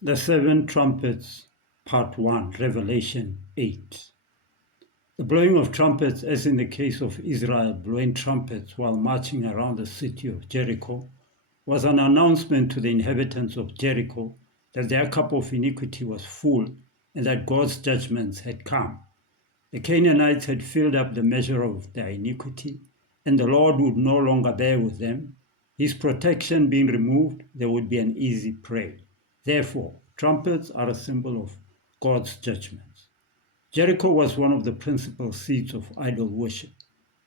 The Seven Trumpets, Part 1, Revelation 8. The blowing of trumpets, as in the case of Israel blowing trumpets while marching around the city of Jericho, was an announcement to the inhabitants of Jericho that their cup of iniquity was full and that God's judgments had come. The Canaanites had filled up the measure of their iniquity, and the Lord would no longer bear with them. His protection being removed, there would be an easy prey. Therefore, trumpets are a symbol of God's judgments. Jericho was one of the principal seats of idol worship,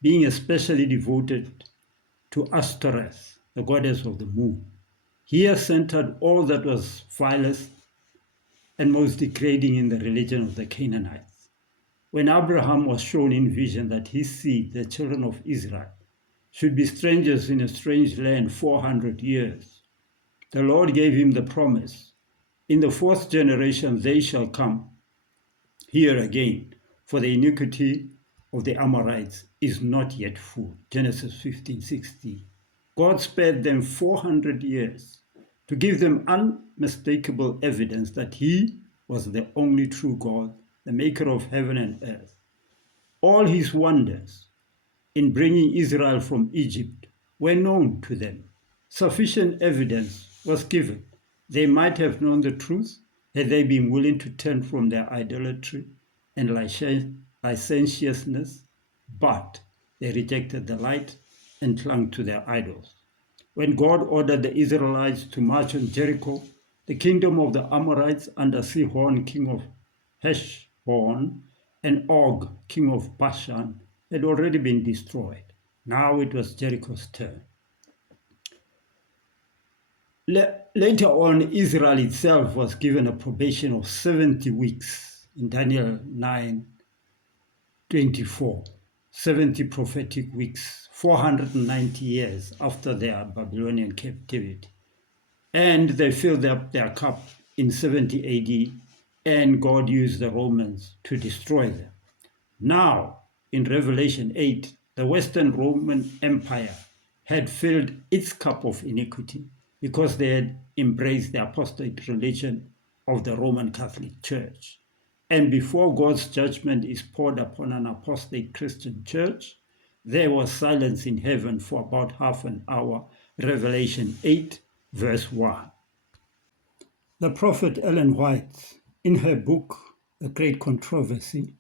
being especially devoted to Ashtoreth, the goddess of the moon. Here centered all that was vilest and most degrading in the religion of the Canaanites. When Abraham was shown in vision that his seed, the children of Israel, should be strangers in a strange land 400 years, the Lord gave him the promise, in the fourth generation they shall come here again, for the iniquity of the Amorites is not yet full. Genesis 15:16. God spared them 400 years to give them unmistakable evidence that he was the only true God, the maker of heaven and earth. All his wonders in bringing Israel from Egypt were known to them. Sufficient evidence was given. They might have known the truth had they been willing to turn from their idolatry and licentiousness, but they rejected the light and clung to their idols. When God ordered the Israelites to march on Jericho, the kingdom of the Amorites under Sihon, king of Heshbon, and Og, king of Bashan, had already been destroyed. Now it was Jericho's turn. Later on, Israel itself was given a probation of 70 weeks in Daniel 9:24, 70 prophetic weeks, 490 years after their Babylonian captivity. And they filled up their cup in 70 AD, and God used the Romans to destroy them. Now, in Revelation 8, the Western Roman Empire had filled its cup of iniquity because they had embraced the apostate religion of the Roman Catholic Church. And before God's judgment is poured upon an apostate Christian church, there was silence in heaven for about half an hour. Revelation 8, verse 1. The prophet Ellen White, in her book, The Great Controversy,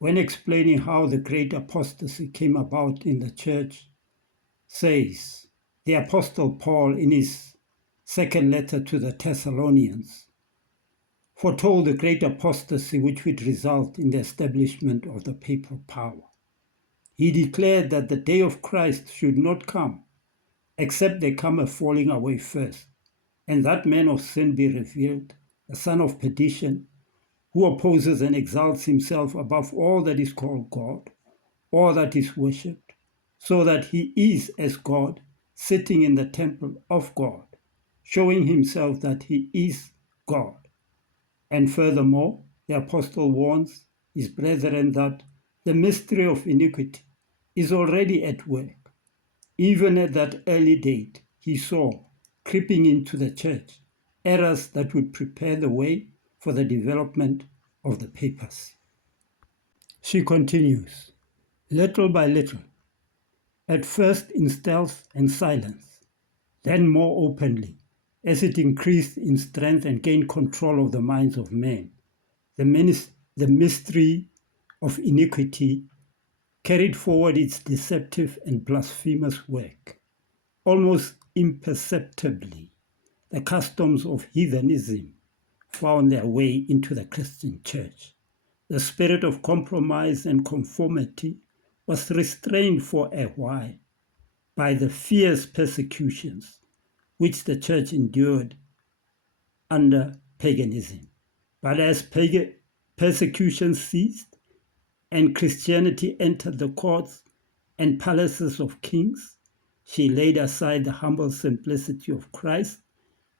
when explaining how the great apostasy came about in the church, says, the Apostle Paul, in his second letter to the Thessalonians, foretold the great apostasy which would result in the establishment of the papal power. He declared that the day of Christ should not come, except there come a falling away first, and that man of sin be revealed, the son of perdition, who opposes and exalts himself above all that is called God, or that is worshipped, so that he is as God, sitting in the temple of God, showing himself that he is God. And furthermore, the apostle warns his brethren that the mystery of iniquity is already at work. Even at that early date, he saw, creeping into the church, errors that would prepare the way for the development of the papacy. She continues, little by little, at first in stealth and silence, then more openly, as it increased in strength and gained control of the minds of men. The mystery of iniquity carried forward its deceptive and blasphemous work. Almost imperceptibly, the customs of heathenism found their way into the Christian church. The spirit of compromise and conformity was restrained for a while by the fierce persecutions which the church endured under paganism. But as persecution ceased and Christianity entered the courts and palaces of kings, she laid aside the humble simplicity of Christ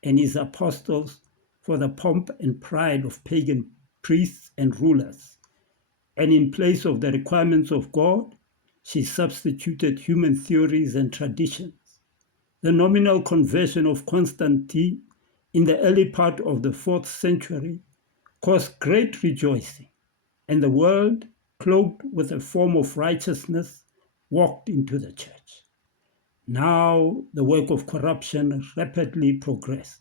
and his apostles for the pomp and pride of pagan priests and rulers. And in place of the requirements of God, she substituted human theories and traditions. The nominal conversion of Constantine in the early part of the 4th century caused great rejoicing, and the world, cloaked with a form of righteousness, walked into the church. Now the work of corruption rapidly progressed.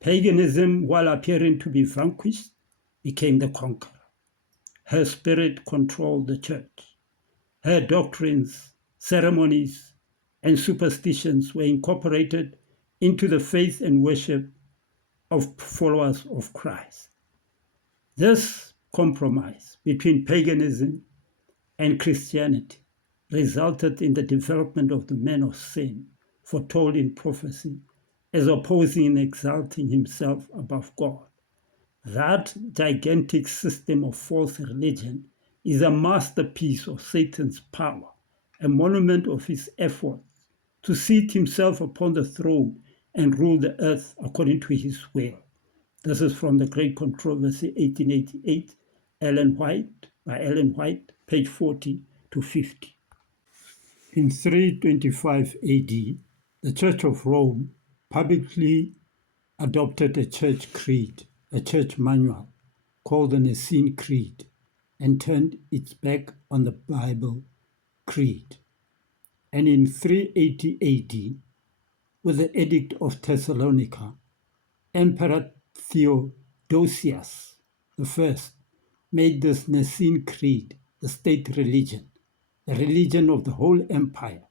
Paganism, while appearing to be vanquished, became the conqueror. Her spirit controlled the church. Her doctrines, ceremonies, and superstitions were incorporated into the faith and worship of followers of Christ. This compromise between paganism and Christianity resulted in the development of the man of sin, foretold in prophecy, as opposing and exalting himself above God. That gigantic system of false religion is a masterpiece of Satan's power, a monument of his efforts to seat himself upon the throne and rule the earth according to his will. This is from The Great Controversy, 1888, by Ellen White, page 40 to 50. In 325 AD, the Church of Rome publicly adopted a church creed, a church manual, called the Nicene Creed, and turned its back on the Bible creed. And in 380 AD, with the Edict of Thessalonica, Emperor Theodosius I made this Nicene Creed the state religion, the religion of the whole empire,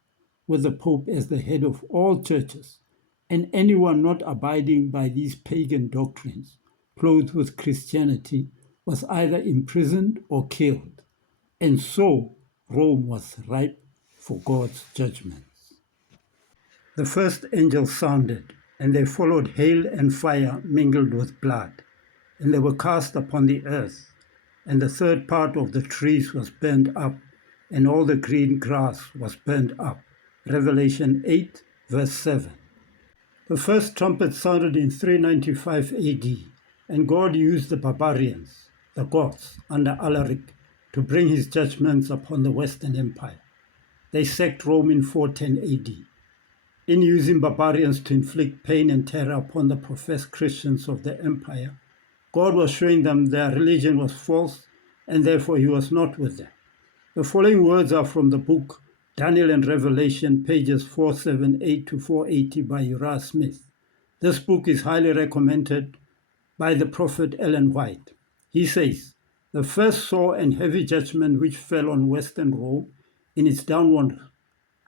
with the Pope as the head of all churches, and anyone not abiding by these pagan doctrines, clothed with Christianity, was either imprisoned or killed. And so Rome was ripe for God's judgments. The first angel sounded, and there followed hail and fire mingled with blood, and they were cast upon the earth, and the third part of the trees was burned up, and all the green grass was burned up. Revelation 8, verse 7. The first trumpet sounded in 395 AD, and God used the barbarians, the Goths, under Alaric, to bring his judgments upon the Western Empire. They sacked Rome in 410 AD. In using barbarians to inflict pain and terror upon the professed Christians of the empire, God was showing them their religion was false, and therefore he was not with them. The following words are from the book Daniel and Revelation, pages 478 to 480 by Uriah Smith. This book is highly recommended by the prophet Ellen White. He says, "The first sore and heavy judgment which fell on Western Rome in its downward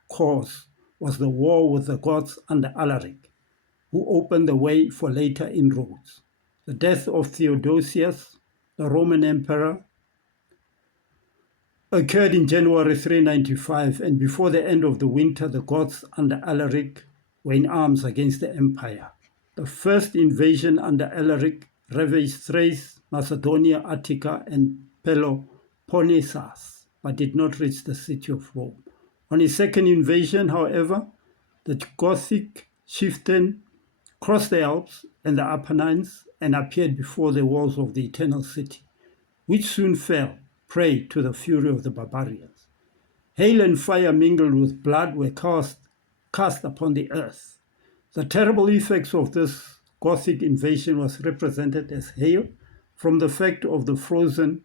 course was the war with the Goths under Alaric, who opened the way for later inroads. The death of Theodosius, the Roman emperor, occurred in January 395, and before the end of the winter, the Goths under Alaric were in arms against the empire. The first invasion under Alaric ravaged Thrace, Macedonia, Attica, and Peloponnesus, but did not reach the city of Rome. On his second invasion, however, the Gothic chieftain crossed the Alps and the Apennines and appeared before the walls of the Eternal City, which soon fell prey to the fury of the barbarians. Hail and fire mingled with blood were cast upon the earth. The terrible effects of this Gothic invasion was represented as hail from the fact of the frozen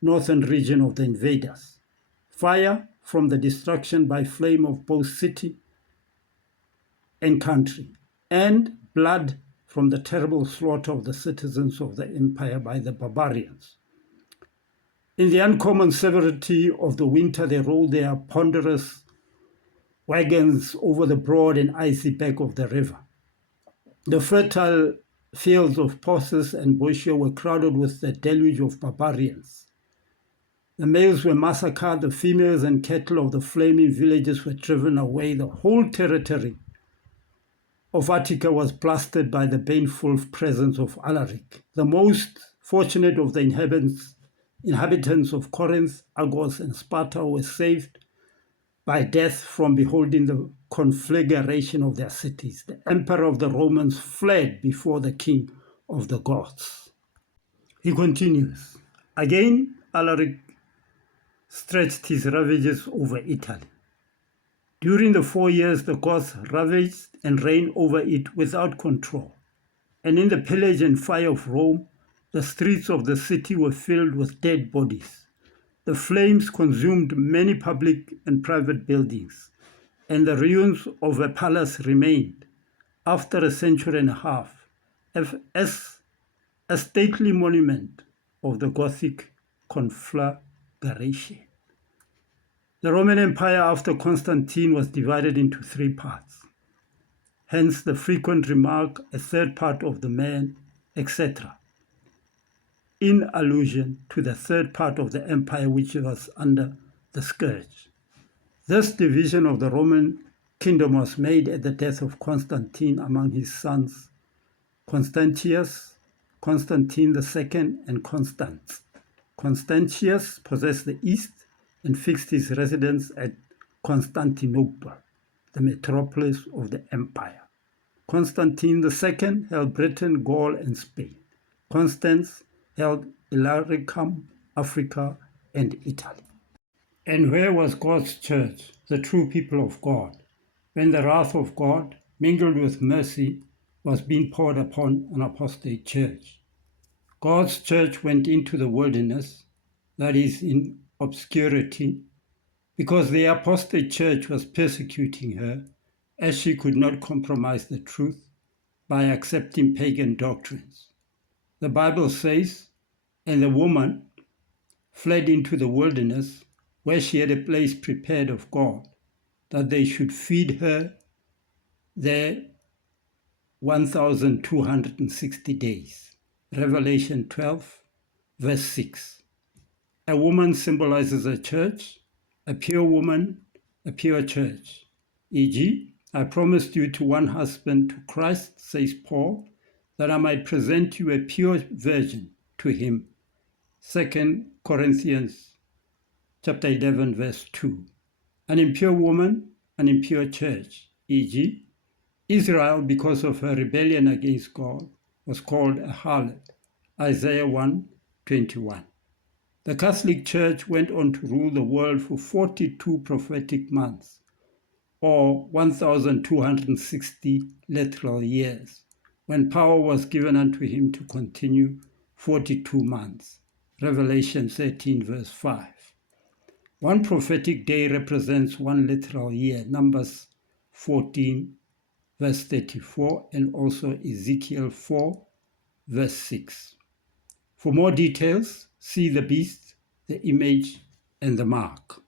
northern region of the invaders, fire from the destruction by flame of both city and country, and blood from the terrible slaughter of the citizens of the empire by the barbarians. In the uncommon severity of the winter, they rolled their ponderous wagons over the broad and icy back of the river. The fertile fields of Paucis and Boeotia were crowded with the deluge of barbarians. The males were massacred, the females and cattle of the flaming villages were driven away. The whole territory of Attica was blasted by the baneful presence of Alaric. The most fortunate of the inhabitants of Corinth, Argos, and Sparta were saved by death from beholding the conflagration of their cities. The emperor of the Romans fled before the king of the Goths." He continues, "Again, Alaric stretched his ravages over Italy. During the 4 years, the Goths ravaged and reigned over it without control. And in the pillage and fire of Rome, the streets of the city were filled with dead bodies. The flames consumed many public and private buildings, and the ruins of a palace remained, after a century and a half, as a stately monument of the Gothic conflagration. The Roman Empire after Constantine was divided into three parts. Hence the frequent remark, a third part of the man, etc., in allusion to the third part of the empire which was under the scourge. This division of the Roman kingdom was made at the death of Constantine among his sons Constantius, Constantine II, and Constans. Constantius possessed the east and fixed his residence at Constantinople, the metropolis of the empire. Constantine II held Britain, Gaul, and Spain. Constans held Illyricum, Africa, and Italy. And where was God's church, the true people of God, when the wrath of God, mingled with mercy, was being poured upon an apostate church? God's church went into the wilderness, that is, in obscurity, because the apostate church was persecuting her, as she could not compromise the truth by accepting pagan doctrines. The Bible says, and the woman fled into the wilderness, where she had a place prepared of God, that they should feed her there 1,260 days. Revelation 12, verse 6. A woman symbolizes a church, a pure woman, a pure church. E.g., I promised you to one husband, to Christ, says Paul, that I might present you a pure virgin to him. 2 Corinthians chapter 11, verse 2. An impure woman, an impure church. E.g., Israel, because of her rebellion against God, was called a harlot. Isaiah 1:21. The Catholic Church went on to rule the world for 42 prophetic months, or 1,260 literal years, when power was given unto him to continue 42 months. Revelation 13, verse 5. One prophetic day represents one literal year, Numbers 14, verse 34, and also Ezekiel 4, verse 6. For more details, see the beast, the image, and the mark.